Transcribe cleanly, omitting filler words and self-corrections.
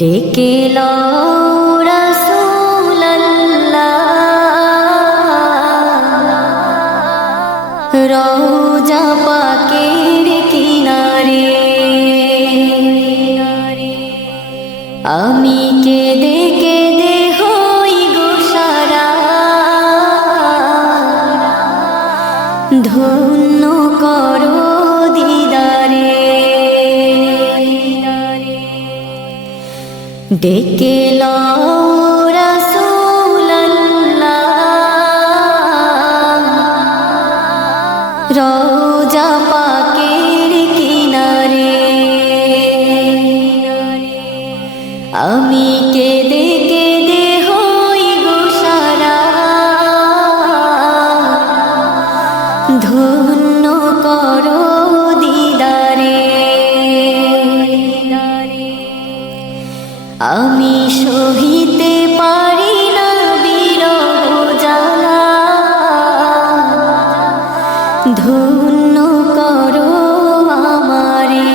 ডেকে লও রাসূলুল্লাহ রওজা পাকের কিনারে, আমি কেঁদে কেঁদে হই গো সারা, ধন্য করো দিদারে। ডেকে লও রাসূলুল্লাহ রওজা পাকের কিনারে, আমি কেঁদে কেঁদে হই গো সারা, ধন্য করো দিদারে। আমি সহিতে পারি না বিরহ জ্বালা, ধন্য করো আমারে।